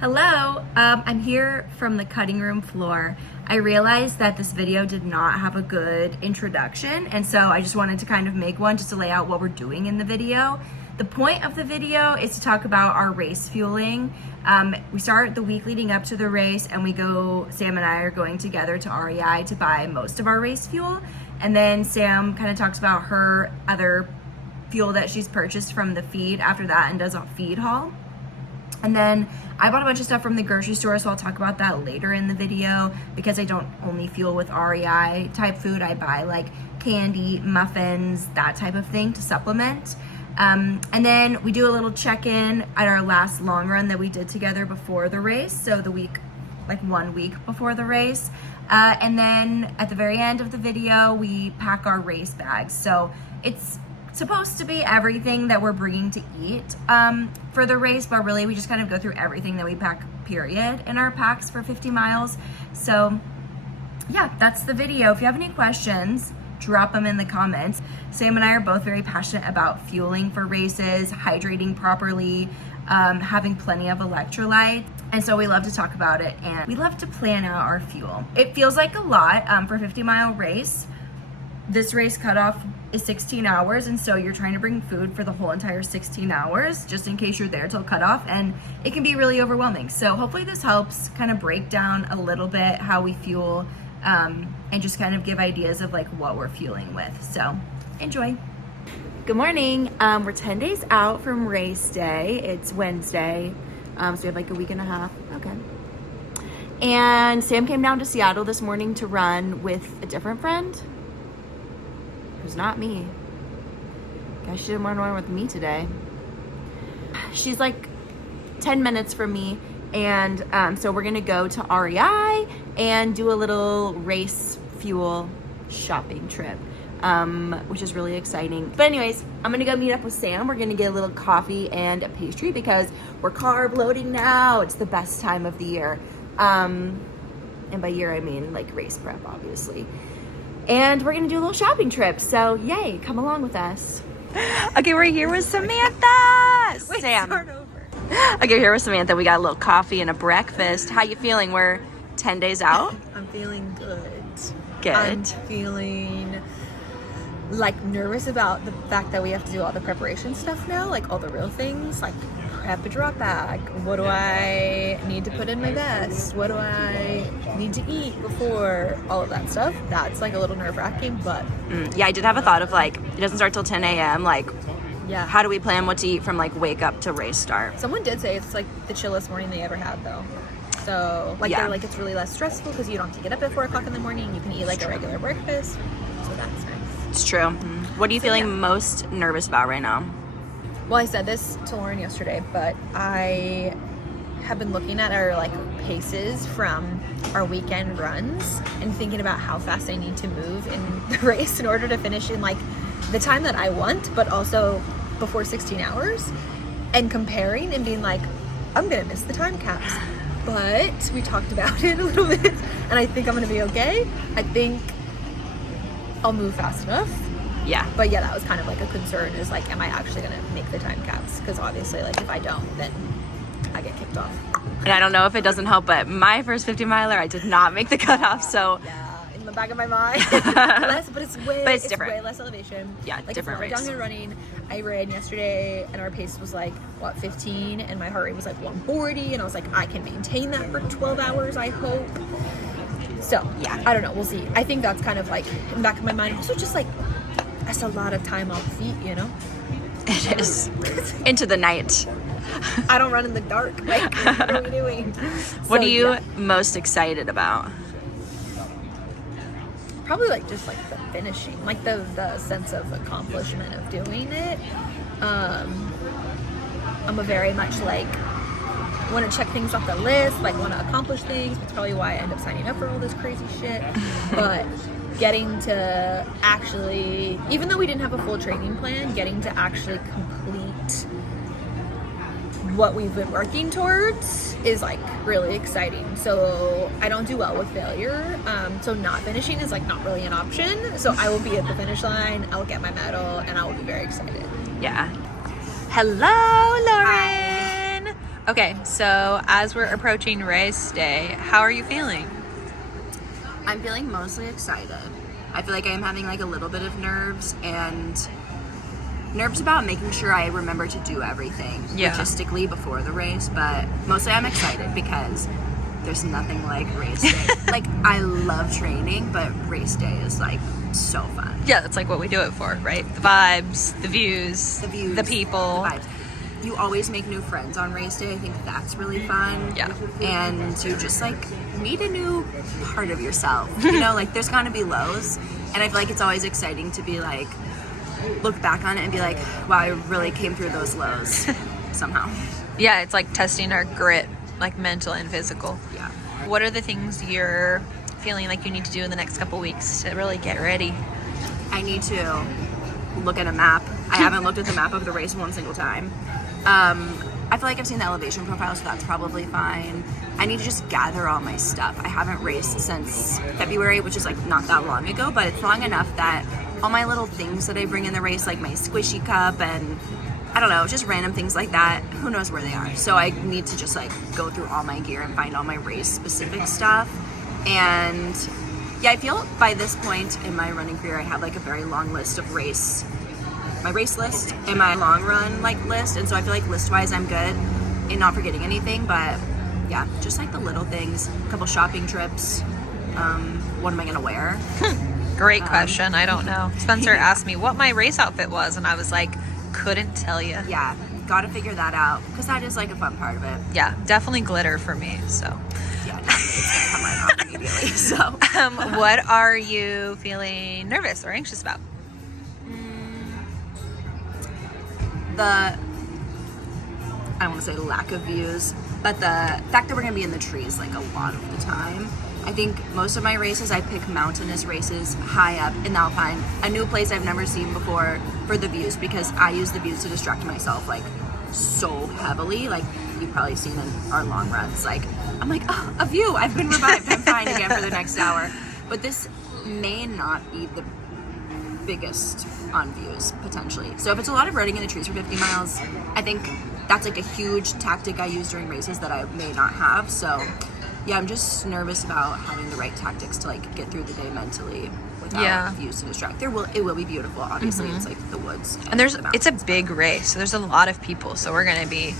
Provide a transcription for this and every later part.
Hello, I'm here from the cutting room floor. I realized that this video did not have a good introduction, and so I just wanted to kind of make one just to lay out what we're doing in the video. The point of the video is to talk about our race fueling. We start the week leading up to the race, and Sam and I are going together to REI to buy most of our race fuel, and then Sam kind of talks about her other fuel that she's purchased from the feed after that and does a feed haul. And then I bought a bunch of stuff from the grocery store, so I'll talk about that later in the video because I don't only fuel with REI type food. I buy like candy, muffins, that type of thing to supplement. And then we do a little check-in at our last long run that we did together before the race. So the week, like 1 week before the race. And then at the very end of the video, we pack our race bags. So it's supposed to be everything that we're bringing to eat for the race, but really we just kind of go through everything that we pack, period, in our packs for 50 miles. So yeah, that's the video. If you have any questions, drop them in the comments. Sam and I are both very passionate about fueling for races, hydrating properly, having plenty of electrolytes, and so we love to talk about it, and we love to plan out our fuel. It feels like a lot for a 50-mile race. This race cutoff is 16 hours, and so you're trying to bring food for the whole entire 16 hours just in case you're there till cutoff, and it can be really overwhelming. So hopefully this helps kind of break down a little bit how we fuel and just kind of give ideas of like what we're fueling with. So enjoy. Good morning. We're 10 days out from race day. It's Wednesday, so we have like a week and a half. Okay. And Sam came down to Seattle this morning to run with a different friend. Who's not me. Guess she didn't want to run with me today. She's like 10 minutes from me, and so we're gonna go to REI and do a little race fuel shopping trip, which is really exciting. But anyways, I'm gonna go meet up with Sam. We're gonna get a little coffee and a pastry because we're carb loading now. It's the best time of the year, and by year I mean like race prep, obviously. And we're gonna do a little shopping trip. So yay, come along with us. Okay, we're here with Samantha. Wait, Sam. start over. Okay, we're here with Samantha. We got a little coffee and a breakfast. How you feeling? We're 10 days out. I'm feeling good. Good. I'm feeling like nervous about the fact that we have to do all the preparation stuff now, like all the real things, like prep a drop bag. What do I need to put in my vest? What do I need to eat before? All of that stuff. That's like a little nerve-wracking, but Yeah, I did have a thought of like, it doesn't start till 10 a.m. Like, yeah. how do we plan what to eat from like wake up to race start? Someone did say it's like the chillest morning they ever had, though. So like Yeah. they're like it's really less stressful because you don't have to get up at 4 o'clock in the morning. You can eat like a regular breakfast. So that's nice. It's true. What are you feeling yeah. most nervous about right now? Well, I said this to Lauren yesterday, but I have been looking at our like paces from our weekend runs and thinking about how fast I need to move in the race in order to finish in like the time that I want, but also before 16 hours, and comparing and being like, I'm gonna miss the time caps. But we talked about it a little bit, and I think I'm gonna be okay. I think I'll move fast enough. Yeah. But yeah, that was kind of like a concern, is like, am I actually gonna make the time caps? Because obviously, like, if I don't, then I get kicked off. And I don't know if it doesn't help, but my first 50 miler, I did not make the cutoff, so. Yeah, in the back of my mind. But it's different. way less elevation. Yeah, like, different it's race. downhill running. I ran yesterday, and our pace was like, what, 15? And my heart rate was like 140, and I was like, I can maintain that for 12 hours, I hope. So, yeah, I don't know, we'll see. I think that's kind of like in the back of my mind. Also, just like, that's a lot of time on feet, you know? It is. Into the night. I don't run in the dark. Like, what are we doing? What So, are you yeah. most excited about? Probably like just like the finishing, like the sense of accomplishment of doing it. I'm a very much like want to check things off the list, like want to accomplish things. That's probably why I end up signing up for all this crazy shit. But getting to actually, even though we didn't have a full training plan, getting to actually complete what we've been working towards is like really exciting. So I don't do well with failure, so not finishing is like not really an option. So I will be at the finish line, I'll get my medal, and I will be very excited. Yeah. Hello, Lauren. Okay, so as we're approaching race day, how are you feeling? I'm feeling mostly excited. I feel like I am having like a little bit of nerves about making sure I remember to do everything logistically before the race, but mostly I'm excited because there's nothing like race day. Like, I love training, but race day is like so fun. Yeah, that's like what we do it for, right? The vibes, the views, the people. The vibes. You always make new friends on race day. I think that's really fun. Yeah. And to just like meet a new part of yourself. You know, like there's gonna be lows. And I feel like it's always exciting to be like, look back on it and be like, wow, I really came through those lows somehow. Yeah, it's like testing our grit, like mental and physical. Yeah. What are the things you're feeling like you need to do in the next couple weeks to really get ready? I need to look at a map. I haven't looked at the map of the race one single time. I feel like I've seen the elevation profile, so that's probably fine. I need to just gather all my stuff. I haven't raced since February, which is like not that long ago, but it's long enough that all my little things that I bring in the race, like my squishy cup and I don't know, just random things like that, who knows where they are. So I need to just like go through all my gear and find all my race specific stuff. And yeah, I feel by this point in my running career, I have like a very long list of my race list and my long run like list. And so I feel like list wise, I'm good in not forgetting anything, but yeah, just like the little things, a couple shopping trips. What am I gonna wear? Great question. I don't know. Spencer asked me what my race outfit was, and I was like, couldn't tell you. Yeah, gotta figure that out because that is like a fun part of it. Yeah, definitely glitter for me. So yeah, it's gonna come right out immediately. So what are you feeling nervous or anxious about? I don't want to say lack of views, but the fact that we're gonna be in the trees like a lot of the time. I think most of my races, I pick mountainous races high up in the Alpine, a new place I've never seen before for the views, because I use the views to distract myself like so heavily. Like you've probably seen in our long runs, like I'm like, oh, a view, I've been revived, I'm fine again for the next hour. But this may not be the biggest on views potentially. So if it's a lot of running in the trees for 50 miles, I think that's like a huge tactic I use during races that I may not have. So yeah, I'm just nervous about having the right tactics to like get through the day mentally without views to distract. It will be beautiful. Obviously, it's like the woods. And it's a big race, so there's a lot of people. So we're gonna be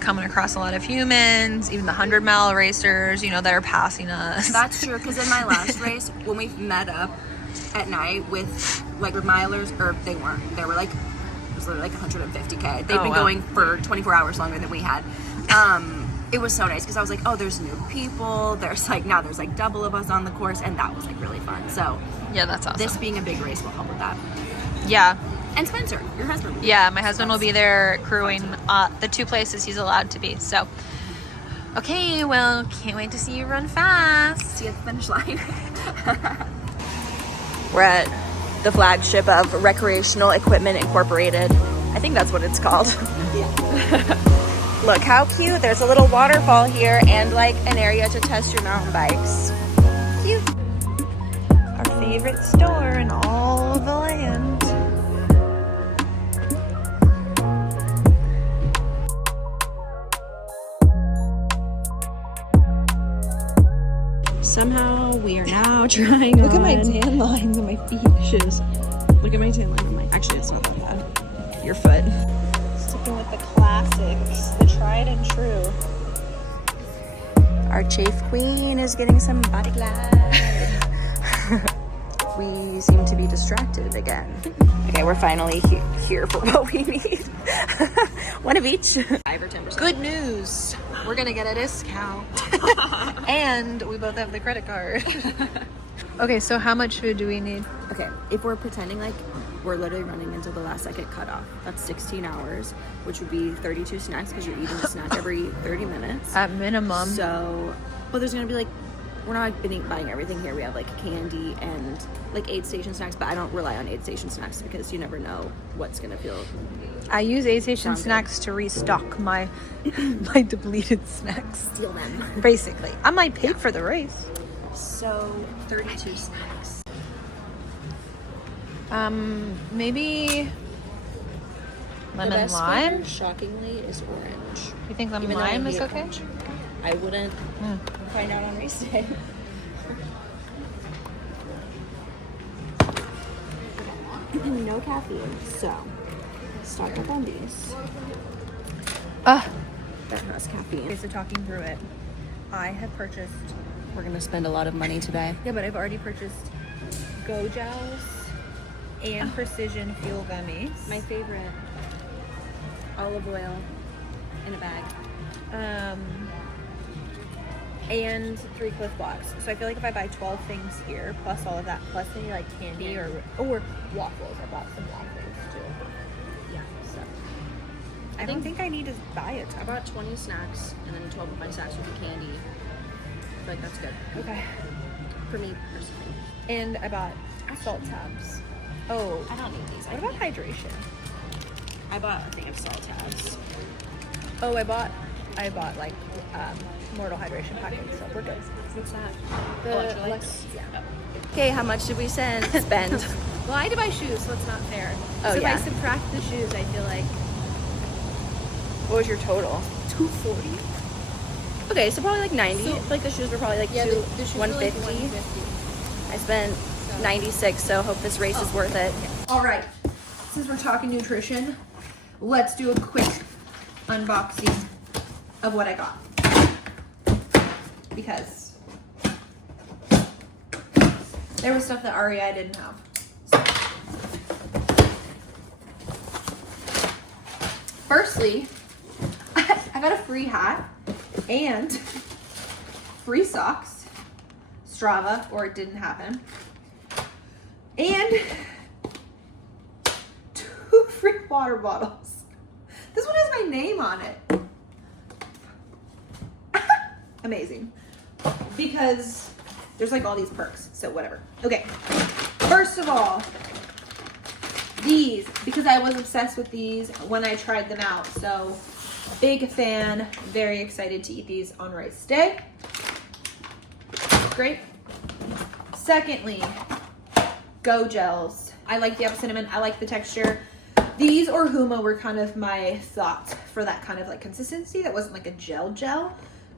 coming across a lot of humans, even the 100-mile racers, you know, that are passing us. That's true, because in my last race, when we met up at night with like milers, or they were like, it was literally like 150K. They've been going for 24 hours longer than we had. It was so nice because I was like, oh, there's new people. There's like double of us on the course, and that was like really fun. So yeah, that's awesome. This being a big race will help with that. Yeah. And Spencer, your husband. Yeah, my husband will be there crewing the two places he's allowed to be. So, okay, well, can't wait to see you run fast. See you at the finish line. We're at the flagship of Recreational Equipment Incorporated. I think that's what it's called. Yeah. Look how cute. There's a little waterfall here and like an area to test your mountain bikes. Cute. Our favorite store in all of the land. Somehow we are now trying Look at my tan lines on my feet. shoes. Look at my tan line on my. Actually, it's not that bad. Your foot. Sticking with the classics, the tried and true. Our chafe queen is getting some body glide. We seem to be distracted again. Okay, we're finally here for what we need. One of each. 5 or 10%. Good news. We're gonna get a discount. And we both have the credit card. Okay, so how much food do we need? Okay, if we're pretending like we're literally running until the last second cutoff, that's 16 hours, which would be 32 snacks because you're eating a snack every 30 minutes. At minimum. So, well, there's gonna be like, we're not buying everything here. We have like candy and like aid station snacks, but I don't rely on aid station snacks because you never know what's gonna feel. I use aid station snacks to restock my depleted snacks. Steal them. Basically. I might pay for the race. So 32 snacks. Maybe Lemon best lime? flavor, shockingly, is orange. You think lemon Even though I lime hate is okay? orange. I wouldn't find out on race day. No caffeine, so stock up on these. That has caffeine. Okay, so talking through it, I have purchased, We're gonna spend a lot of money today. yeah, but I've already purchased Go Gels and Precision Fuel Gummies. My favorite, olive oil in a bag. And 3 Cliff Blocks. So I feel like if I buy 12 things here, plus all of that, plus maybe like candy or waffles. I bought some waffles too. Yeah, so. I don't think I need to buy a I ton. bought 20 snacks and then 12 of my snacks with the candy. I feel like that's good. Okay. For me personally. And I bought salt tabs. Oh, I don't need these. what about hydration? I bought a thing of salt tabs. Oh, I bought like Mortal Hydration packets, so we're good. What's that? The Electrolytes? Yeah. Oh. Okay, how much did we spend? Well, I had to buy shoes, so that's not fair. Oh, so yeah. if I subtract the shoes, I feel like What was your total? 240. Okay, so probably like 90. So- I feel like the shoes were probably like Yeah, the shoes were like 150. 150. I spent 96, so hope this race is worth it. All right, since we're talking nutrition, let's do a quick unboxing of what I got. Because there was stuff that REI didn't have. Firstly, I got a free hat and free socks. Strava, or it didn't happen. And 2 free water bottles. This one has my name on it. Amazing. Because there's like all these perks, so whatever. Okay, first of all, these, because I was obsessed with these when I tried them out. So big fan, very excited to eat these on race day. Great. Secondly, Go Gels. I like the apple cinnamon. I like the texture. These or Huma were kind of my thoughts for that kind of like consistency. That wasn't like a gel.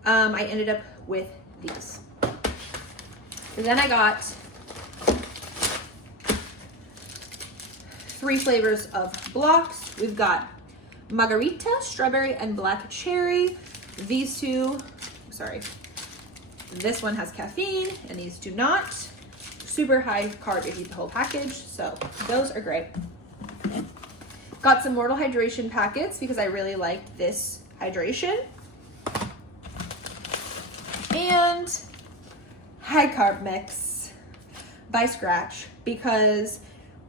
I ended up with these. And then I got 3 flavors of blocks. We've got margarita, strawberry, and black cherry. These two, sorry, this one has caffeine and these do not. Super high carb if you eat the whole package, so those are great. Got some Mortal Hydration packets because I really like this hydration. And high carb mix by Scratch, because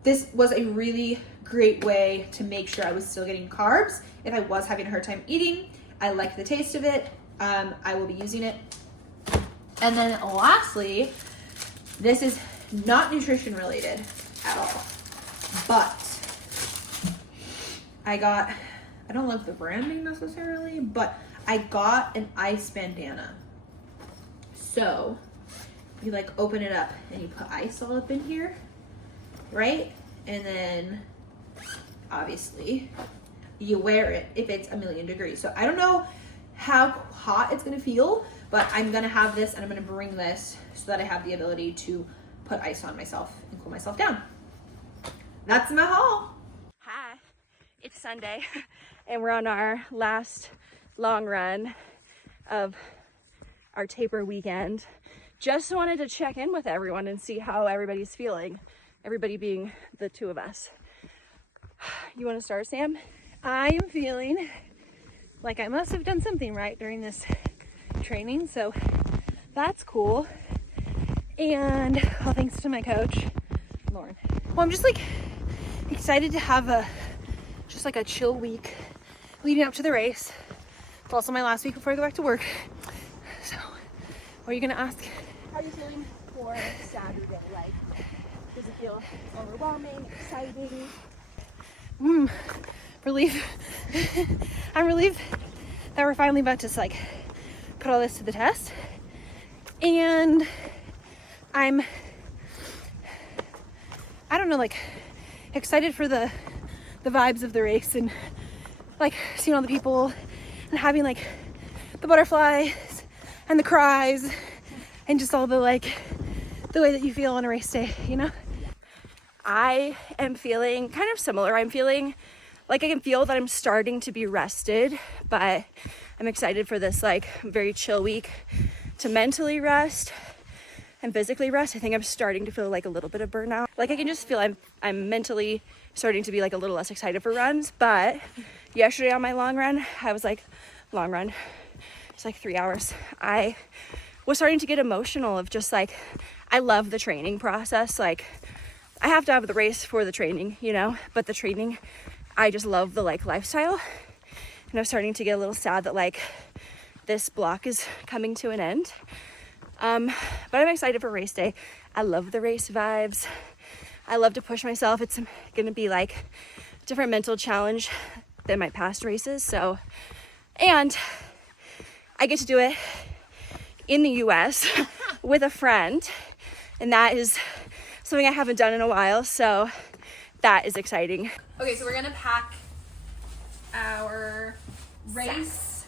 this was a really great way to make sure I was still getting carbs if I was having a hard time eating. I like the taste of it. I will be using it. And then lastly, this is not nutrition related at all, but I don't love the branding necessarily, but I got an ice bandana. So you like open it up and you put ice all up in here, right? And then obviously you wear it if it's 1,000,000 degrees. So I don't know how hot it's gonna feel, but I'm gonna have this and I'm gonna bring this so that I have the ability to put ice on myself and cool myself down. That's my haul. Hi, it's Sunday and we're on our last long run of our taper weekend. Just wanted to check in with everyone and see how everybody's feeling. Everybody being the 2 of us. You want to start, Sam? I am feeling like I must have done something right during this training, so that's cool. And all thanks to my coach, Lauren. Well, I'm just like excited to have just like a chill week leading up to the race. It's also my last week before I go back to work. So, what are you gonna ask? How are you feeling for Saturday? Like, does it feel overwhelming, exciting? Relief. I'm relieved that we're finally about to like put all this to the test. And I don't know, like excited for the the vibes of the race and like seeing all the people and having like the butterflies and the cries and just all the like the way that you feel on a race day, you know? I am feeling kind of similar. I'm feeling like I can feel that I'm starting to be rested, but I'm excited for this like very chill week to mentally rest and physically rest. I think I'm starting to feel like a little bit of burnout. Like I can just feel I'm mentally starting to be like a little less excited for runs. But yesterday on my long run, I was like, long run, it's like 3 hours. I was starting to get emotional of just like, I love the training process. Like I have to have the race for the training, you know, but the training, I just love the like lifestyle. And I'm starting to get a little sad that like this block is coming to an end. But I'm excited for race day. I love the race vibes. I love to push myself. It's gonna be like a different mental challenge than my past races. So, and I get to do it in the US with a friend, and that is something I haven't done in a while. So that is exciting. Okay, so we're gonna pack our race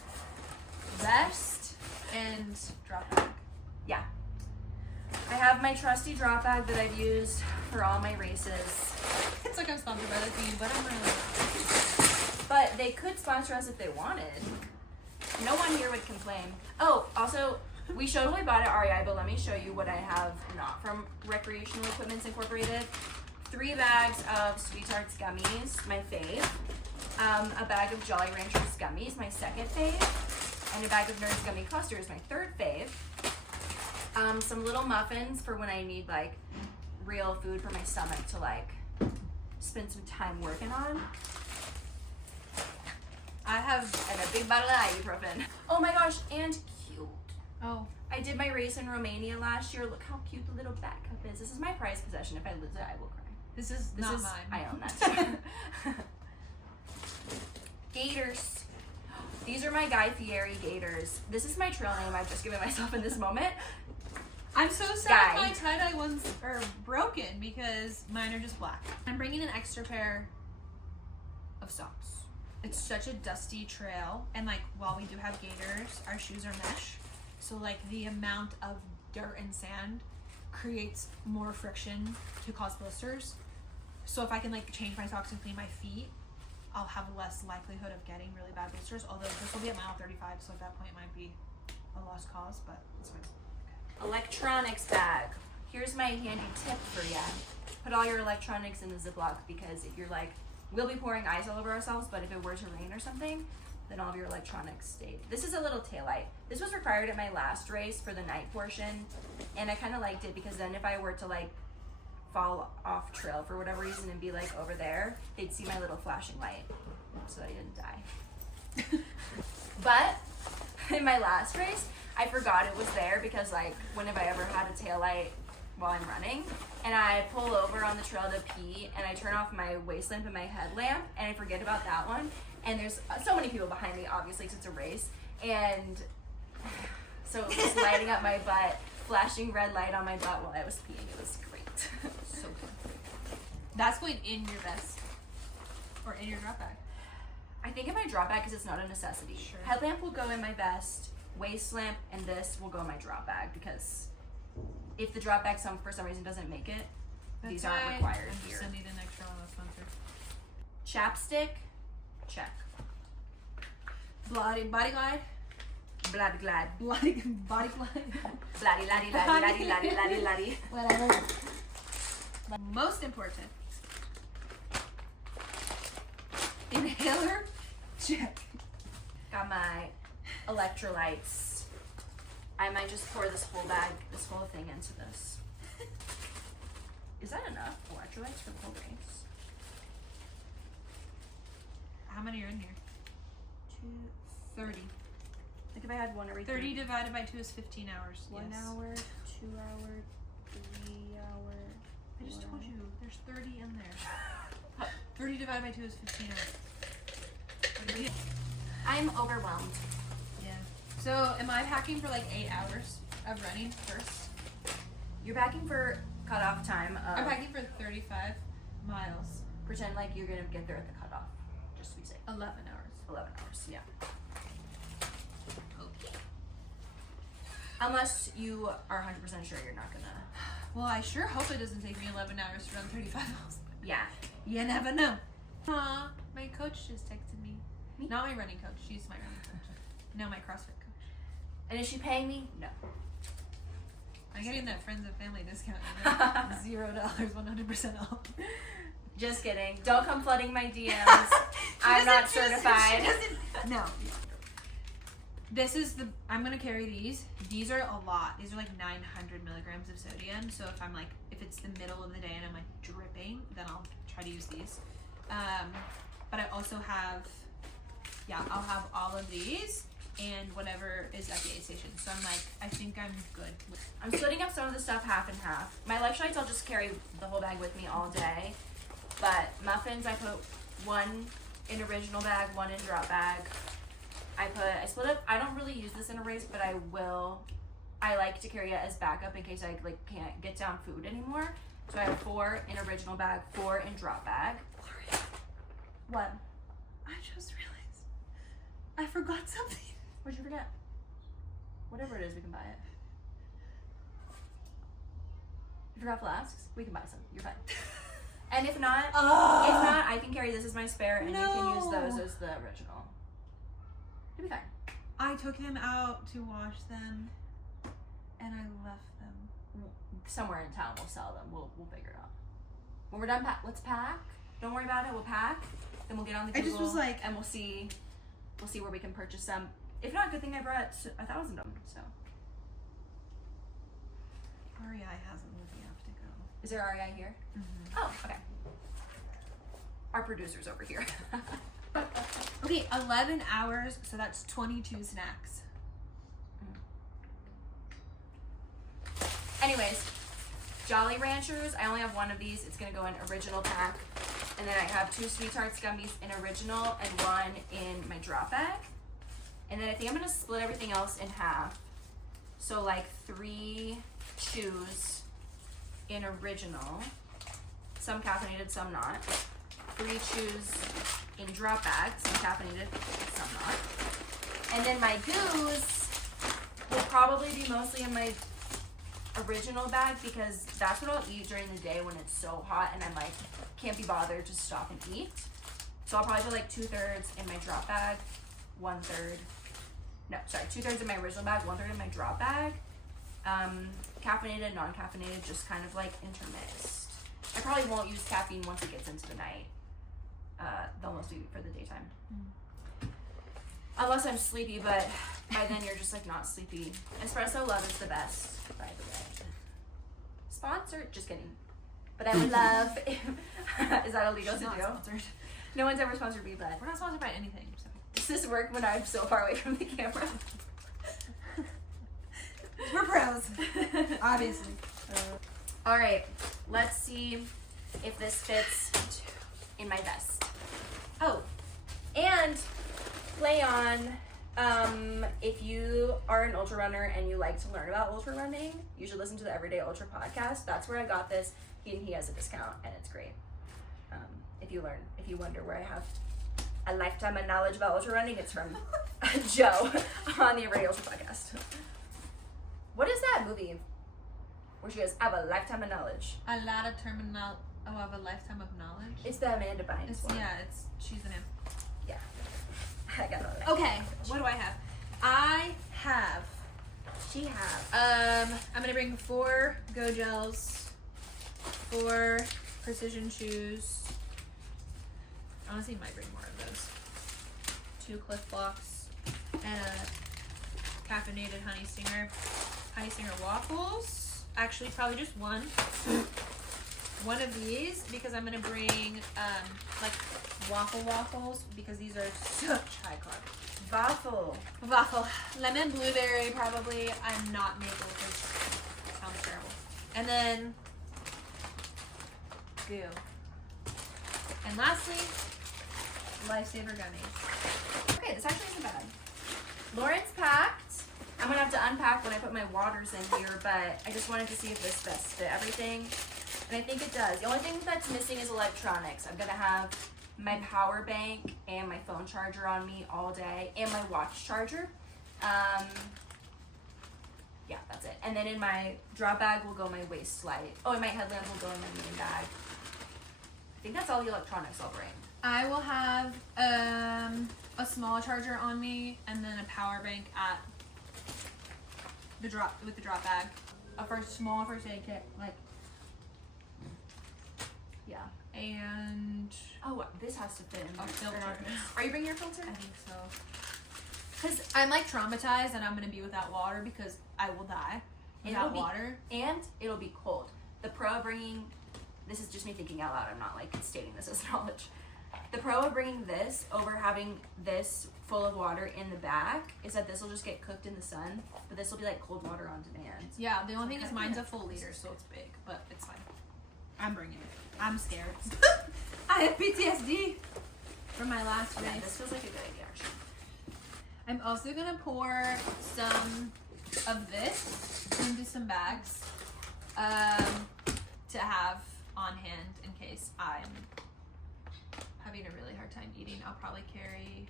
vest and drop bag. Yeah. I have my trusty drop bag that I've used for all my races. It's like I'm sponsored by the team, but I'm really not. But they could sponsor us if they wanted. No one here would complain. Oh, also, we showed what we bought at REI, but let me show you what I have not from Recreational Equipments Incorporated. 3 bags of Sweet Tarts gummies, my fave. A bag of Jolly Ranchers gummies, my second fave. And a bag of Nerds Gummy Clusters, my third fave. Some little muffins for when I need like real food for my stomach to like spend some time working on. I have And a big bottle of ibuprofen. Oh my gosh, and cute. oh I did my race in Romania last year. Look how cute the little back cup is. This is my prized possession. If I lose it, I will cry. this is This not is, mine. I own that too. Gators. These are my Guy Fieri Gators. This is my trail name I've just given myself in this moment. I'm so sad Guy. my tie-dye ones are broken because mine are just black. I'm bringing an extra pair of socks. It's such a dusty trail, and like while we do have gaiters, our shoes are mesh, so like the amount of dirt and sand creates more friction to cause blisters. So if I can like change my socks and clean my feet, I'll have less likelihood of getting really bad blisters. Although this will be at mile 35, so at that point it might be a lost cause, but it's fine. Electronics bag. Here's my handy tip for ya. Put all your electronics in the Ziploc, because if you're like, we'll be pouring ice all over ourselves, but if it were to rain or something, then all of your electronics stayed. This is a little taillight. This was required at my last race for the night portion, and I kind of liked it because then if I were to like fall off trail for whatever reason and be like over there, they'd see my little flashing light so that I didn't die. But in my last race, I forgot it was there because like when have I ever had a taillight while I'm running? And I pull over on the trail to pee and I turn off my waist lamp and my headlamp and I forget about that one. And there's so many people behind me, obviously, because it's a race. And so it was lighting up my butt, flashing red light on my butt while I was peeing. It was great. So good. That's going in your vest or in your drop bag. I think in my drop bag because it's not a necessity. Sure. Headlamp will go in my vest, waist lamp, and this will go in my drop bag because if the drop bag for some reason doesn't make it, these aren't required I'm here. just sending an extra one that's sponsored. Chapstick, check. Body glide. Bloody glad. Body glide. Bloody laddie laddie laddie laddie laddie laddie. Whatever. Most important. Inhaler, check. Got my electrolytes. I might just pour this whole thing into this. Is that enough electrolytes for the whole race? How many are in here? 30. Like if I had one every 30 divided by 2 is 15 hours. 1 yes. hour, 2 hour, 3 hour. I just told you, there's 30 in there. 30 divided by 2 is 15 hours. I'm overwhelmed. Yeah. So, am I packing for like 8 hours of running first? You're packing for cutoff time of I'm packing for 35 miles. Pretend like you're gonna get there at the cutoff, just to be safe. 11 hours. 11 hours, yeah. Okay. Unless you are 100% sure you're not gonna. Well, I sure hope it doesn't take me 11 hours to run 35 miles. Yeah. You never know. Aw, my coach just texted me. Me? Not my running coach. She's my running coach. No, my CrossFit coach. And is she paying me? No. I'm getting that friends and family discount. You know? $0, 100% off. Just kidding. Don't come flooding my DMs. I'm not certified. No. This is the, I'm going to carry these. These are a lot. These are like 900 milligrams of sodium. So if it's the middle of the day and I'm like dripping, then I'll try to use these. But I also have, I'll have all of these and whatever is at the aid station. So I'm like, I think I'm good. I'm splitting up some of the stuff half and half. My electrolytes, I'll just carry the whole bag with me all day. But muffins, I put one in original bag, one in drop bag. I split up. I don't really use this in a race, but I will. I like to carry it as backup in case I like can't get down food anymore. So I have 4 in original bag, 4 in drop bag. Gloria, What? I just realized I forgot something. What'd you forget? Whatever it is, we can buy it. You forgot flasks? We can buy some. You're fine. And if not, I can carry this as my spare, and you can use those as the original. You'll be fine. I took him out to wash them, and I left them. Somewhere in town, we'll sell them. We'll figure it out. When we're done, let's pack. Don't worry about it. We'll pack. Then we'll get on the Google. I just was like, and we'll see where we can purchase them. If not, good thing I brought 1,000 of them. So. REI has them if you have to go. Is there REI here? Mm-hmm. Oh, okay. Our producer's over here. Okay, 11 hours, so that's 22 snacks. Anyways, Jolly Ranchers, I only have one of these. It's gonna go in original pack. And then I have 2 Sweethearts gummies in original and 1 in my drop bag. And then I think I'm gonna split everything else in half. So like 3 chews in original, some caffeinated, some not. 3 chews in drop bag, some caffeinated, some not. And then my goos will probably be mostly in my original bag because that's what I'll eat during the day when it's so hot and I'm like, can't be bothered to stop and eat. So I'll probably put like 2/3 in my drop bag, 1/3. No, sorry, 2/3 in my original bag, 1/3 in my drop bag. Caffeinated, non-caffeinated, just kind of like intermixed. I probably won't use caffeine once it gets into the night. They'll mostly be for the daytime. Unless I'm sleepy, but by then you're just like not sleepy. Espresso Love is the best, by the way. Sponsor? Just kidding. But I would love if, is that illegal to do? Sponsored. No one's ever sponsored me, but We're not sponsored by anything. So. does this work when I'm so far away from the camera? We're pros, obviously. All right, let's see if this fits in my vest. Oh, and play on, if you are an ultra runner and you like to learn about ultra running, you should listen to the Everyday Ultra podcast. That's where I got this. He has a discount and it's great. If you wonder where I have a lifetime of knowledge about ultra running, it's from Joe on the Everyday Ultra podcast. What is that movie where she goes, I have a lifetime of knowledge? A lot of terminal. Oh, I have a lifetime of knowledge. It's the Amanda Bynes one. Yeah, she's in him. Yeah. I got all that. Okay, what do I have? I'm gonna bring 4 Go Gels, 4 Precision Shoes. Honestly, might bring more of those. 2 Cliff Blocks and a caffeinated Honey Stinger waffles. Actually, probably just one of these because I'm gonna bring like waffles because these are such high carb. Waffle, lemon blueberry probably. I'm not maple because it sounds terrible. And then goo. And lastly, Lifesaver gummies. Okay, this actually isn't bad. Lauren's packed. I'm gonna have to unpack when I put my waters in here, but I just wanted to see if this best fit everything. And I think it does. The only thing that's missing is electronics. I'm gonna have my power bank and my phone charger on me all day, and my watch charger. Yeah, that's it. And then in my drop bag will go my waist light. Oh, and my headlamp will go in my main bag. I think that's all the electronics I'll bring. I will have a small charger on me and then a power bank at the drop bag. A small first aid kit, like, Yeah. and Oh, this has to fit in there. a filter. Are you bringing your filter? I think so. Because I'm like traumatized and I'm gonna be without water because I will die without water. And it'll be cold. The pro of bringing, this is just me thinking out loud, I'm not like stating this as knowledge. The pro of bringing this over having this full of water in the back is that this will just get cooked in the sun, but this will be like cold water on demand. Yeah, the only thing is mine's a full liter, so it's big, but it's fine. I'm bringing it. I'm scared. I have PTSD from my last race. Yeah, this feels like a good idea actually. I'm also gonna pour some of this into some bags to have on hand in case I'm having a really hard time eating. I'll probably carry.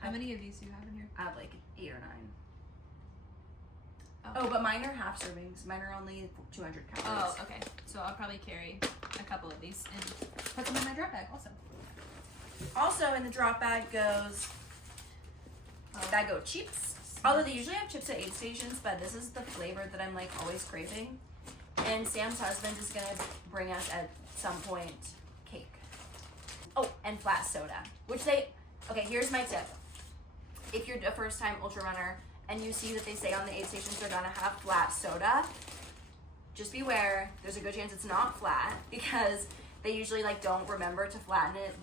How many of these do you have in here? I have like 8 or 9. Oh, but mine are half servings. Mine are only 200 calories. Oh, okay. So I'll probably carry a couple of these and put them in my drop bag also. Also in the drop bag goes Bago chips. Although they usually have chips at aid stations, but this is the flavor that I'm like always craving. And Sam's husband is gonna bring us at some point cake. Oh, and flat soda, which they, okay, here's my tip. If you're a first time ultra runner and you see that they say on the aid stations they're gonna have flat soda, just beware, there's a good chance it's not flat because they usually like don't remember to flatten it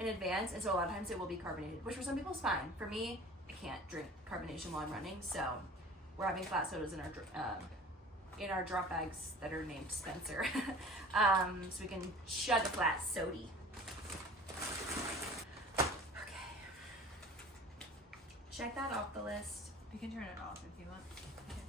in advance, and so a lot of times it will be carbonated, which for some people is fine. For me, I can't drink carbonation while I'm running, so we're having flat sodas in our drop bags that are named Spencer, so we can chug a flat sody. Okay, check that off the list. You can turn it off if you want. Okay.